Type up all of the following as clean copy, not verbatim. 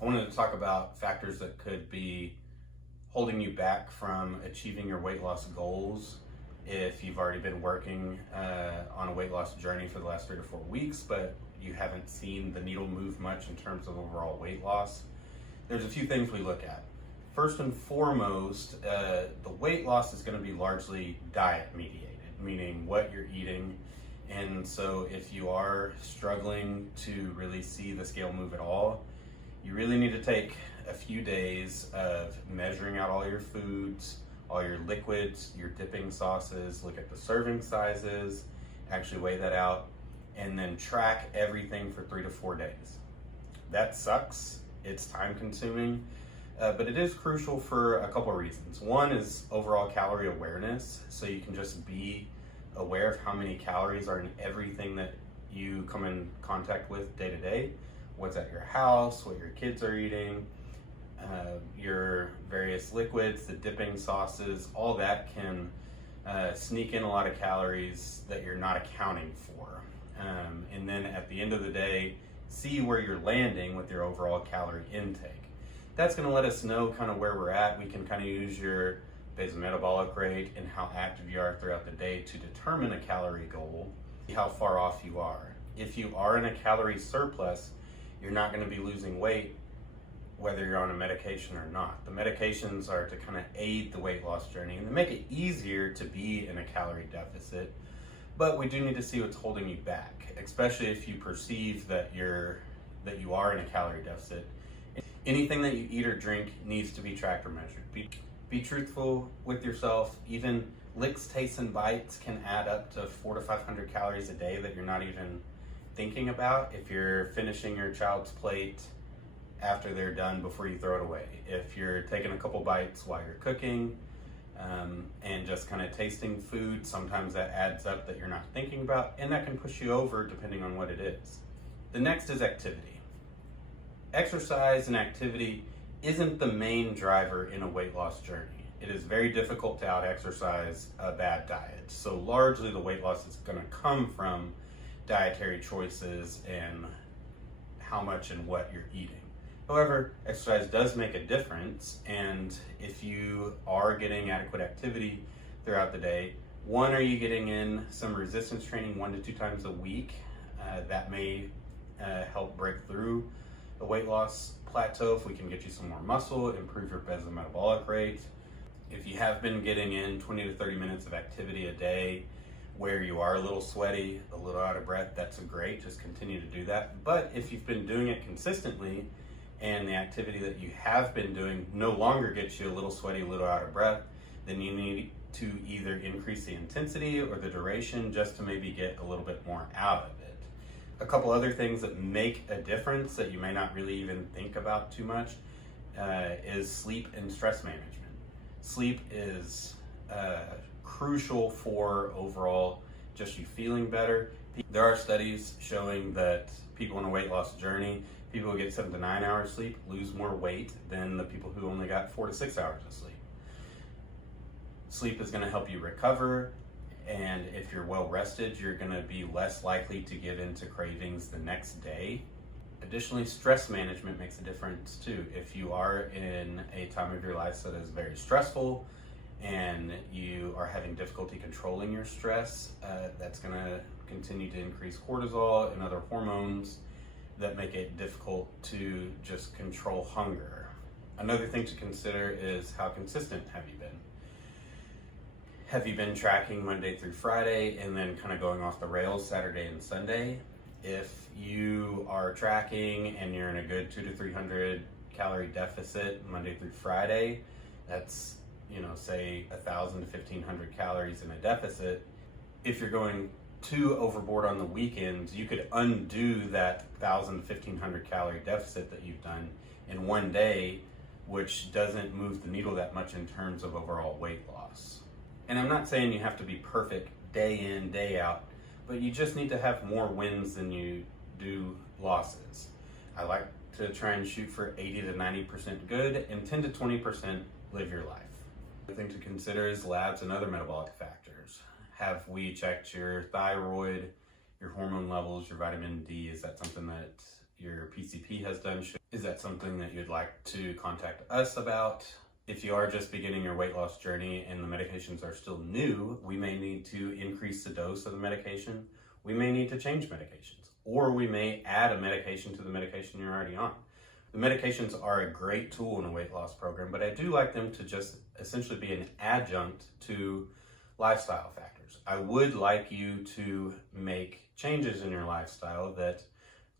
I wanted to talk about factors that could be holding you back from achieving your weight loss goals if you've already been working on a weight loss journey for the last 3 to 4 weeks, but you haven't seen the needle move much in terms of overall weight loss. There's a few things we look at. First and foremost, the weight loss is going to be largely diet mediated, meaning what you're eating. And so if you are struggling to really see the scale move at all, you really need to take a few days of measuring out all your foods, all your liquids, your dipping sauces, look at the serving sizes, actually weigh that out, and then track everything for 3 to 4 days. That sucks. It's time consuming, but it is crucial for a couple of reasons. One is overall calorie awareness, so you can just be aware of how many calories are in everything that you come in contact with day to day. What's at your house, what your kids are eating, your various liquids, the dipping sauces, all that can sneak in a lot of calories that you're not accounting for. And then at the end of the day, see where you're landing with your overall calorie intake. That's going to let us know kind of where we're at. We can kind of use your basal metabolic rate and how active you are throughout the day to determine a calorie goal, see how far off you are. If you are in a calorie surplus, you're not going to be losing weight whether you're on a medication or not. The medications are to kind of aid the weight loss journey and they make it easier to be in a calorie deficit, but we do need to see what's holding you back, especially if you perceive that you are in a calorie deficit. Anything that you eat or drink needs to be tracked or measured. Be truthful with yourself. Even licks, tastes, and bites can add up to 400 to 500 calories a day that you're not even thinking about if you're finishing your child's plate after they're done before you throw it away. If you're taking a couple bites while you're cooking and just kind of tasting food, sometimes that adds up that you're not thinking about, and that can push you over depending on what it is. The next is activity. Exercise and activity isn't the main driver in a weight loss journey. It is very difficult to out-exercise a bad diet. So largely the weight loss is going to come from dietary choices and how much and what you're eating. However, exercise does make a difference, and if you are getting adequate activity throughout the day, one, are you getting in some resistance training 1 to 2 times a week? That may help break through the weight loss plateau if we can get you some more muscle, improve your basal metabolic rate. If you have been getting in 20 to 30 minutes of activity a day where you are a little sweaty, a little out of breath, that's great, just continue to do that. But if you've been doing it consistently and the activity that you have been doing no longer gets you a little sweaty, a little out of breath, then you need to either increase the intensity or the duration just to maybe get a little bit more out of it. A couple other things that make a difference that you may not really even think about too much is sleep and stress management. Sleep is crucial for overall just you feeling better. There are studies showing that people on a weight loss journey, people who get 7 to 9 hours sleep lose more weight than the people who only got 4 to 6 hours of sleep. Sleep is going to help you recover, and if you're well rested, you're going to be less likely to give in to cravings the next day. Additionally, stress management makes a difference too. If you are in a time of your life that is very stressful and you are having difficulty controlling your stress, that's going to continue to increase cortisol and other hormones that make it difficult to just control hunger. Another thing to consider is how consistent have you been? Have you been tracking Monday through Friday and then kind of going off the rails Saturday and Sunday? If you are tracking and you're in a good 200 to 300 calorie deficit Monday through Friday, that's, say 1,000 to 1,500 calories in a deficit. If you're going too overboard on the weekends, you could undo that 1,000 to 1,500 calorie deficit that you've done in one day, which doesn't move the needle that much in terms of overall weight loss. And I'm not saying you have to be perfect day in, day out, but you just need to have more wins than you do losses. I like to try and shoot for 80 to 90% good and 10 to 20% live your life. The thing to consider is labs and other metabolic factors. Have we checked your thyroid, your hormone levels, your vitamin D? Is that something that your PCP has done. Is that something that you'd like to contact us about? If you are just beginning your weight loss journey and the medications are still new, we may need to increase the dose of the medication. We may need to change medications, or we may add a medication to the medication you're already on. The medications are a great tool in a weight loss program, but I do like them to just essentially be an adjunct to lifestyle factors. I would like you to make changes in your lifestyle that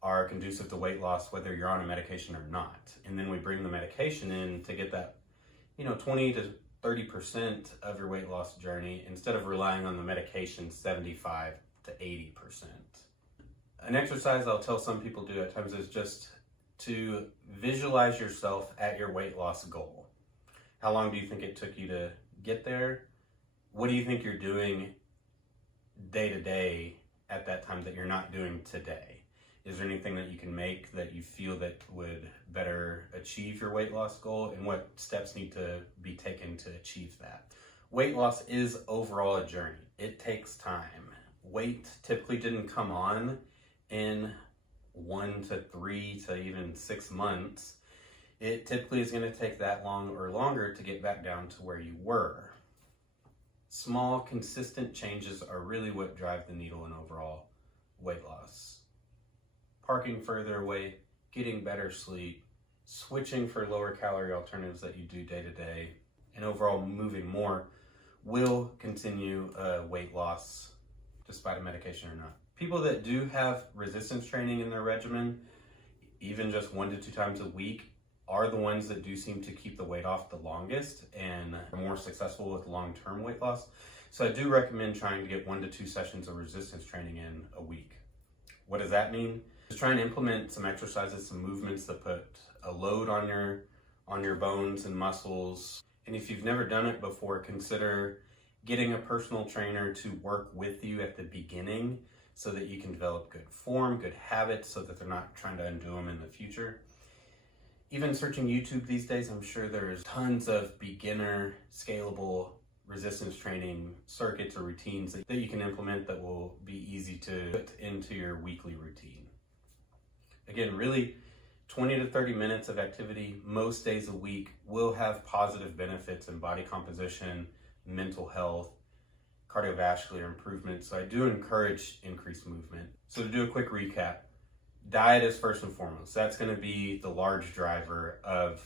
are conducive to weight loss, whether you're on a medication or not. And then we bring the medication in to get that 20 to 30% of your weight loss journey instead of relying on the medication 75 to 80%. An exercise I'll tell some people do at times is just to visualize yourself at your weight loss goal. How long do you think it took you to get there? What do you think you're doing day to day at that time that you're not doing today? Is there anything that you can make that you feel that would better achieve your weight loss goal, and what steps need to be taken to achieve that? Weight loss is overall a journey. It takes time. Weight typically didn't come on in 1 to 3 to even 6 months. It typically is going to take that long or longer to get back down to where you were. Small, consistent changes are really what drive the needle in overall weight loss. Parking further away, getting better sleep, switching for lower calorie alternatives that you do day to day, and overall moving more will continue weight loss despite a medication or not. People that do have resistance training in their regimen, even just 1 to 2 times a week, are the ones that do seem to keep the weight off the longest and are more successful with long-term weight loss. So I do recommend trying to get 1 to 2 sessions of resistance training in a week. What does that mean? Just try and implement some exercises, some movements that put a load on your bones and muscles. And if you've never done it before, consider getting a personal trainer to work with you at the beginning so that you can develop good form, good habits, so that they're not trying to undo them in the future. Even searching YouTube these days, I'm sure there's tons of beginner, scalable resistance training circuits or routines that you can implement that will be easy to put into your weekly routine. Again, really 20 to 30 minutes of activity most days a week will have positive benefits in body composition, mental health, cardiovascular improvement. So I do encourage increased movement. So to do a quick recap, diet is first and foremost. That's going to be the large driver of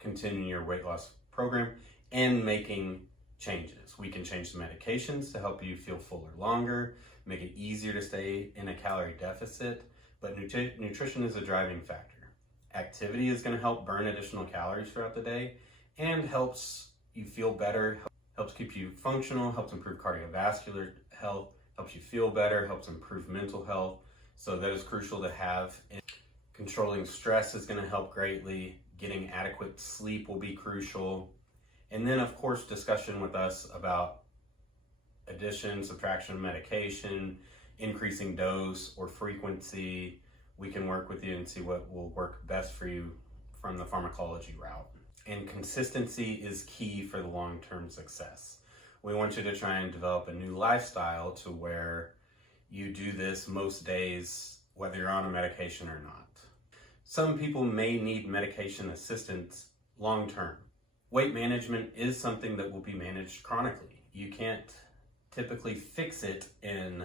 continuing your weight loss program and making changes. We can change the medications to help you feel fuller longer, make it easier to stay in a calorie deficit, but nutrition is a driving factor. Activity is going to help burn additional calories throughout the day and helps you feel better, helps keep you functional, helps improve cardiovascular health, helps you feel better, helps improve mental health. So that is crucial to have. Controlling stress is going to help greatly. Getting adequate sleep will be crucial. And then, of course, discussion with us about addition, subtraction of medication, increasing dose or frequency. We can work with you and see what will work best for you from the pharmacology route. And consistency is key for the long-term success. We want you to try and develop a new lifestyle to where you do this most days, whether you're on a medication or not. Some people may need medication assistance long-term. Weight management is something that will be managed chronically. You can't typically fix it in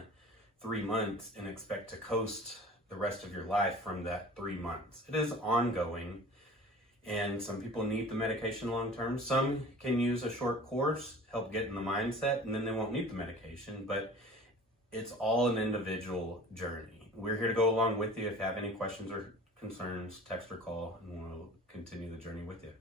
3 months and expect to coast the rest of your life from that 3 months. It is ongoing, and some people need the medication long-term. Some can use a short course, help get in the mindset, and then they won't need the medication, but it's all an individual journey. We're here to go along with you. If you have any questions or concerns, text or call, and we'll continue the journey with you.